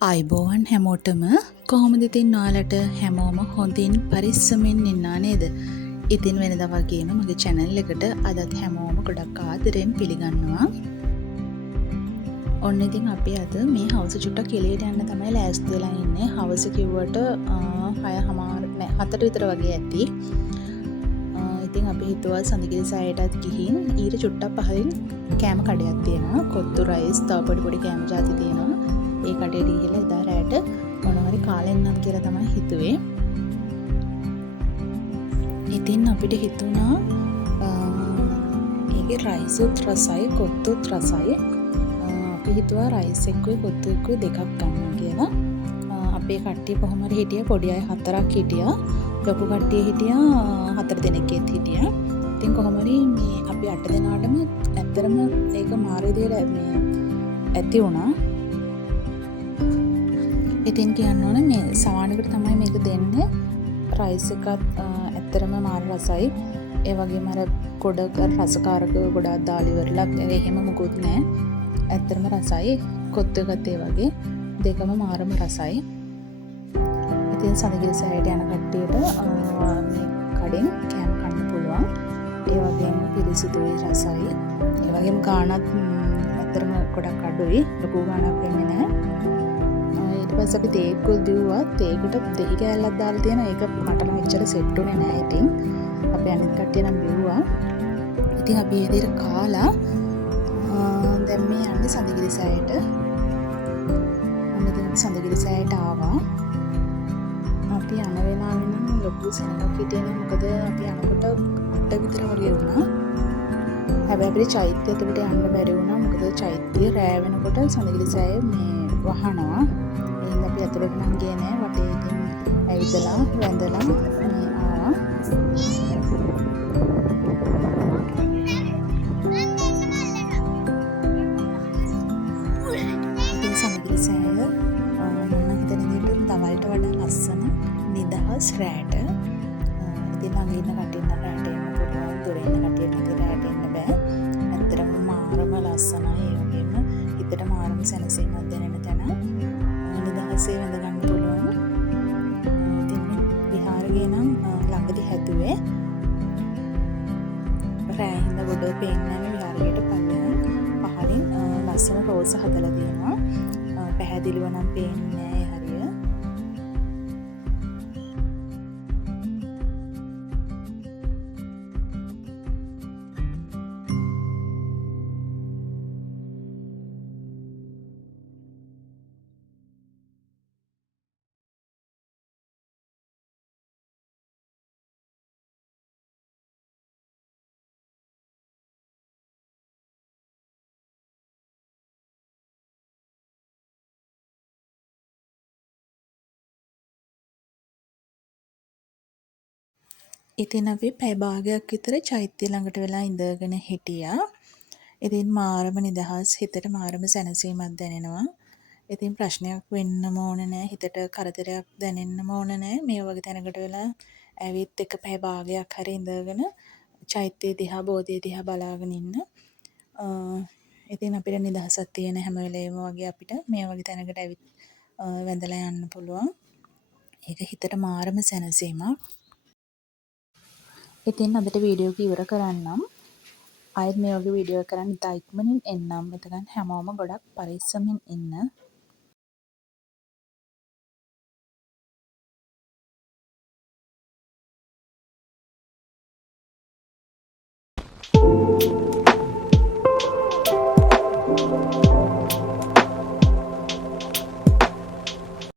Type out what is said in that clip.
අයිබෝවන් හැමෝටම කොහොමද ඉතින් ඔයාලට හැමෝම හොඳින් පරිස්සමින් ඉන්නා නේද? ඉතින් වෙනදා වගේම මගේ channel එකට අදත් හැමෝම ගොඩක් ආදරෙන් පිළිගන්නවා. ඔන්න ඉතින් අපි අද මේ හවස චුට්ටක් එළියට යන්න තමයි ලෑස්ති වෙලා ඉන්නේ. හවස කිව්වට 6:00 විතර වගේ ඇති. ඉතින් අපි හිතුවා සඳකිරි සෑයටත් ගිහින් ඊට චුට්ටක් පහලින් කෑම කඩයක් තියෙනවා. කොත්තු රයිස් තව පොඩි කෑම ජාති තියෙනවා. ඒ කඩේට ගිහලා එදා රැට මොනවා හරි කාලා එන්නම් කියලා තමයි හිතුවේ. ඉතින් අපිට හිතුණා ඒකේ රයිස් උත් රසයි කොත්තුත් රසයි. අපි හිතුවා රයිස් එක්කුයි කොත්තු එක්කුයි දෙකක් ගන්නවා කියලා. අපේ කට්ටිය කොහොම හරි හිටියා, පොඩි අය 4ක් හිටියා. ලොකු කට්ටිය හිටියා 4 දෙනෙක්ගෙත් හිටියා. ඉතින් කොහොම හරි මේ අපි 8 දෙනාටම ඇත්තරම ඒක මාර විදියට මේ ඇති වුණා. ඉතින් කියන්න ඕන මේ සවානකට තමයි මේක දෙන්නේ. රයිස් එකත් ඇත්තරම මාර රසයි. ඒ වගේම අර ගොඩක් රසකාරක ගොඩක් දාලි වරලා එහෙම මොකුත් නැහැ. ඇත්තරම රසයි. කොත්තු එකත් ඒ වගේ දෙකම මාරම රසයි. ඉතින් සඳකිරි සෑයට යන කට්ටියට මේ කඩෙන් කෑම කන්න පුළුවන්. ඒ වගේම පිරිසිදුයි රසයි. ඒ වගේම ගාණත් ඇත්තරම ගොඩක් අඩුයි. ලොකු ගාණක් වෙන්නේ නැහැ. ඊට පස්සේ අපි තේකුත් බිව්වා. තේකට දෙහි කෑල්ලක් දාලා තියෙනවා. ඒක මට නම් එච්චර සෙට් උනේ නැහැ. ඉතින් අපි අනිත් කට්ටිය නම් බිව්වා. ඉතින් අපි ඒ විදිහට කාලා දැන් මේ යන්නේ සඳකිරි සෑයට. අන්න සඳකිරි සෑයට ආවා. අපි යන වෙලාවෙ නම් ලොකු සෙනඟක් හිටියේ නෑ. මොකද අපි යනකොට 8 විතර වගේ වුණා. හැබැයි අපිට චෛත්‍ය ඇතුළට යන්න බැරි වුණා. මොකද චෛත්‍ය රෑ වෙනකොට සඳකිරි සෑය මේ වහනවා. එහෙනම් අපි ඇතුළට නම් ගියේ නෑ. වටේ ඉතින් ඇවිදලා වැඳලා මේ ආවා. ඉතින් සඳකිරි සෑය මම හිතන විදිහට දවල්ට වඩා ලස්සන නිදහස් රෑට. ඉතින් ළඟ ඉන්න කටින් රෑට එන්න පුළුවන්. දුර ඉන්න කටියට ඉතින් රෑට එන්න බෑ. ඇත්තටම මාරම ලස්සනයි. ඒ වගේම හිතට මාරම සැනසීමක් දැනෙන තැන. නිදහසේ වැඳ ගන්න පුළුවන්. ඉතින් මේ විහාරේ නම් ළඟදී හැදුවේ. රෑ හින්දා ගොඩ පේන්නේ නැහැ විහාරයට පහලින් ලස්සන රෝස හදලා තියෙනවා. පැහැදිලිව නම් පේන්නේ නැහැ හරිය. ඉතින් අපි පැය භාගයක් විතර චෛත්‍ය ළඟට වෙලා ඉඳගෙන හිටියා. ඉතින් මාරම නිදහස්, හිතට මාරම සැනසීමක් දැනෙනවා. ඉතින් ප්‍රශ්නයක් වෙන්නම ඕන නැහැ, හිතට කරදරයක් දැනෙන්නම ඕන නැහැ. මේ වගේ තැනකට වෙලා ඇවිත් එක පැය භාගයක් හරි ඉඳගෙන චෛත්‍ය දිහා, බෝධිය දිහා බලාගෙන ඉන්න. ඉතින් අපිට නිදහසක් තියෙන හැම වෙලේම වගේ අපිට මේ වගේ තැනකට ඇවිත් වැඳලා යන්න පුළුවන්. ඒක හිතට මාරම සැනසීමක්. ඉතින් අදට වීඩියෝ එක ඉවර කරන්නම්. ආයෙත් මේ වගේ වීඩියෝ කරන් ඉතා ඉක්මනින් එන්නම්. එතකන් හැමෝම ගොඩක් පරිස්සමින් ඉන්න.